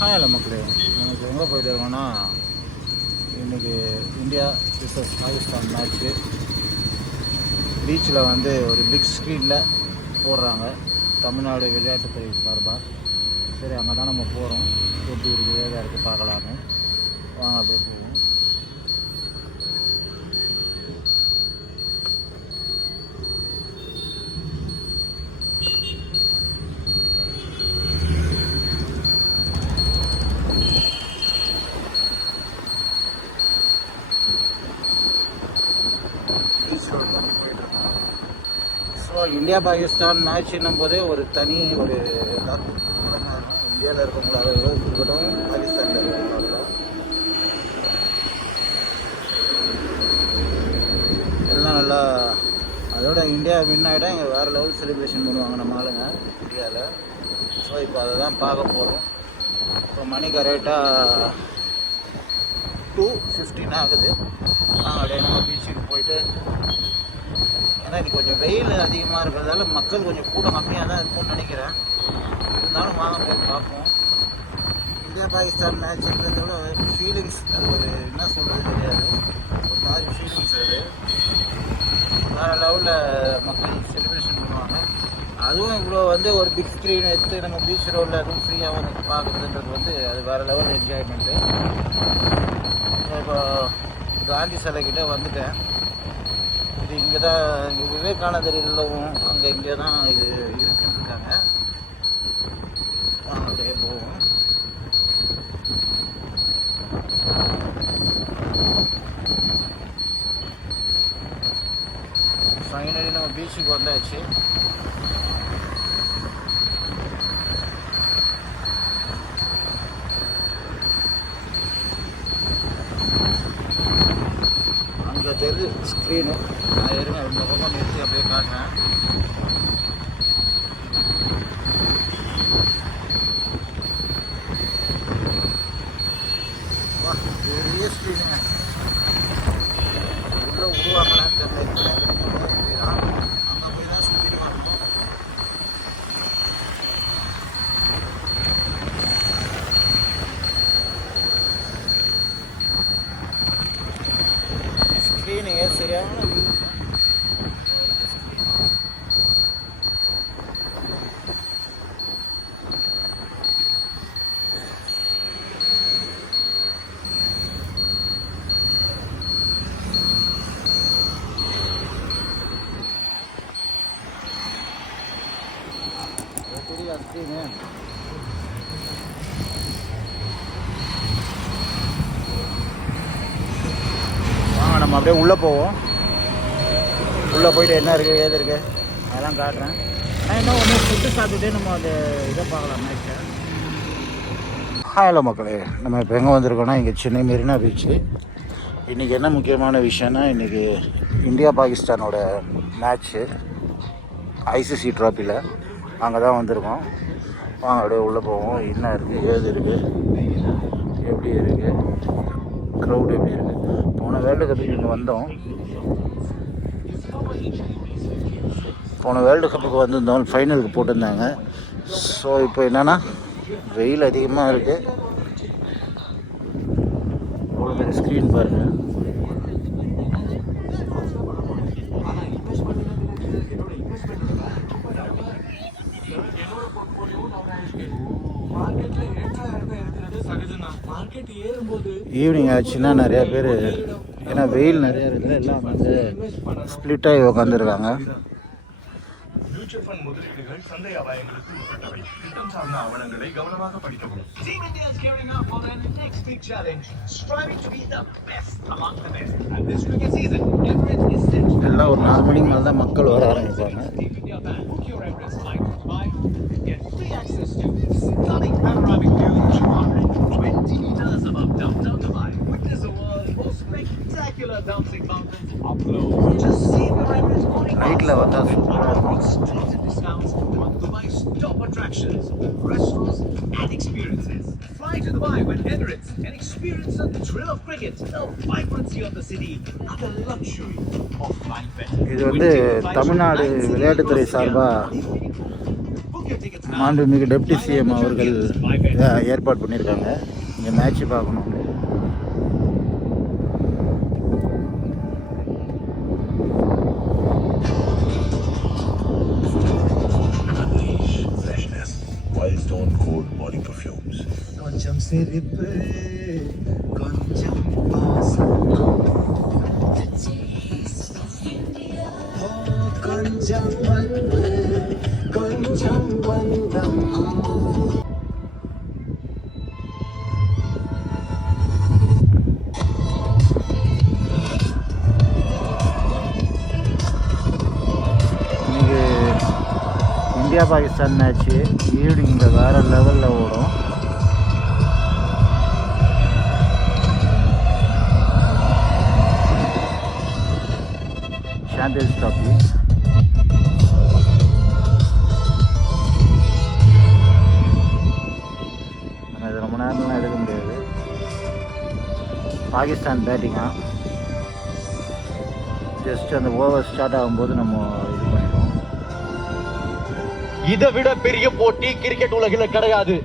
Hello மக்களே, நமக்கு எங்கே போயிட்டு இருக்கோம்னா இன்றைக்கி இந்தியா விசஸ் பாகிஸ்தான் மேட்ச்சு பீச்சில் வந்து ஒரு பிக் ஸ்க்ரீனில் போடுறாங்க தமிழ்நாடு விளையாட்டுத்துறை சார்பாக. சரி, அங்கே தான் நம்ம போகிறோம். எப்படி இருக்குது ஏதா இருக்குது பார்க்கலான்னு வாங்க, அப்படியே போவோம். ஸோ இந்தியா பாகிஸ்தான் மேட்ச்னும் போதே ஒரு தனி ஒரு இந்தியாவில் இருக்கவங்களாக இருக்கட்டும், பாகிஸ்தானில் இருக்கவங்களாக எல்லாம் நல்லா. அதோட இந்தியா வின் ஆகிட்டா இங்கே வேறு லெவல் செலிப்ரேஷன் பண்ணுவாங்க நம்ம ஆளுங்க இந்தியாவில். ஸோ இப்போ அதை தான் பார்க்க போகிறோம். இப்போ மணி கரெக்டாக 2:15 ஆகுது. அப்படியே நம்ம பீச்சுக்கு போயிட்டு, ஏன்னா இது கொஞ்சம் வெயில் அதிகமாக இருக்கிறதால மக்கள் கொஞ்சம் கூட்டம் கம்மியாக தான் இருக்கும்னு நினைக்கிறேன். இருந்தாலும் வாங்க போய் பார்ப்போம். இந்தியா பாகிஸ்தான் மேட்ச்ன்றதோட ஃபீலிங்ஸ், அது ஒரு என்ன சொல்கிறது தெரியாது, ஒரு மாதிரி ஃபீலிங்ஸ். அது வேறு லெவலில் மக்கள் செலிப்ரேஷன் பண்ணுவாங்க. அதுவும் இவ்வளோ வந்து ஒரு பிக் ஸ்க்ரீன் எடுத்து நம்ம பீச் ரோடில் அதுவும் ஃப்ரீயாக வந்து பார்க்குறதுன்றது வந்து அது வேறு லெவல் என்ஜாய்மெண்ட்டு. இப்போ காந்தி சிலைக்கிட்ட வந்துட்டேன். இது இங்கே தான், இங்கே விவேகானந்தர் இல்லவும் அங்கே இங்கே தான் இது இருக்குன்னு இருக்காங்க. அப்படியே போவோம். ஃபைனலி நம்ம பீச்சுக்கு வந்தாச்சு. அங்கே தெரியுது ஸ்க்ரீனு. நான் இருங்க இந்த பக்கம் நிறுத்தி அப்படியே காட்டுறேன். பெரிய ஸ்க்ரீனுங்க. உள்ள உருவாக்கலான்னு தெரியல. அங்கே போய் தான் சுற்றிட்டு வரணும். ஸ்க்ரீனுங்க சரியான ஸ்க்ரீனு. வாங்க நம்ம அப்படியே உள்ளே போவோம். உள்ளே போயிட்டு என்ன இருக்குது ஏது இருக்குது அதெல்லாம் காட்டுறேன். நான் என்ன ஒன்று ஃபுட்டு சாப்பிட்டுட்டே நம்ம அந்த இதை பார்க்கலாம் மேட்ச்சை. ஹலோ மக்களே, நம்ம இப்போ எங்கே வந்திருக்கோன்னா இங்கே சென்னை மெரினா பீச்சு. இன்றைக்கி என்ன முக்கியமான விஷயம்னா, இன்றைக்கி இந்தியா பாகிஸ்தானோட மேட்ச்சு ஐசிசி ட்ராஃபியில் அங்கே தான் வந்திருக்கோம். வாங்க அப்படியே உள்ளே போவோம். என்ன இருக்குது ஏது இருக்குது எப்படி இருக்குது க்ரௌட் எப்படி இருக்குது. போன வேர்ல்டு கப்புக்கு இங்கே வந்தோம். போன வேர்ல்டு கப்புக்கு வந்திருந்தோம், ஃபைனலுக்கு போட்டிருந்தாங்க. ஸோ இப்போ என்னென்னா வெயில் அதிகமாக இருக்குது. ஒரு மாதிரி ஸ்க்ரீன் பாருங்கள். ஈவினிங் ஆச்சுன்னா நிறையா பேர், ஏன்னா வெயில் நிறையா இருக்குது, எல்லாம் வந்து ஸ்ப்ளிட் ஆகி உக்காந்துருக்காங்க. மியூச்சுவல் ஃபண்ட் முதலீடுகள் சந்தை அபாயங்களுக்கு உட்பட்டவை. திட்டம் சார்ந்த ஆவணங்களை கவனமாக படிக்கவும். Team India is gearing up for their next big challenge, striving to be the best among the best. And this cricket season, Emirates is set. எல்லாம் ஒரு 4 மணிக்கு மேலே தான் மக்கள் வர ஆரம்பிப்பாங்க. Team India fan, book your Emirates flight to Dubai. Get free access to stunning panoramic view 220 meters above downtown Dubai. Witness the world's most spectacular dancing fountains up close. Just see the Emirates morning. Nightல வந்தா சூப்பரா இருக்கும். Exclusive discounts on Dubai's top attractions, restaurants and experiences. Fly to Dubai with Emirates and experience the thrill of cricket, the vibrancy of the city, and the luxury of flying better. இது வந்து தமிழ்நாடு விளையாட்டுத்துறை சார்பா மாண்புமிகு deputy CM அவர்கள் ஏற்பாடு பண்ணியிருக்காங்க இங்கே match பார்க்கணும். Wild Stone Cold Body Perfumes. கொஞ்சம் சிரிப்பு கொஞ்சம் பாசம் கொஞ்சம் அன்பு கொஞ்சம் பந்தம். இன்னைக்கு இந்தியா பாகிஸ்தான் மேட்ச்சு ஈவினிங் வேறு லெவலில் ஓடும். சாம்பியன்ஸ் ட்ராஃபி ஆனால் இது ரொம்ப நேரம்லாம் எடுக்க முடியாது. பாகிஸ்தான் பேட்டிங்கா ஜஸ்ட் அந்த ஓவர் ஸ்டார்ட் ஆகும்போது நம்ம இது பண்ணிடுவோம். இதை விட பெரிய போட்டி கிரிக்கெட் உலகில் கிடையாது.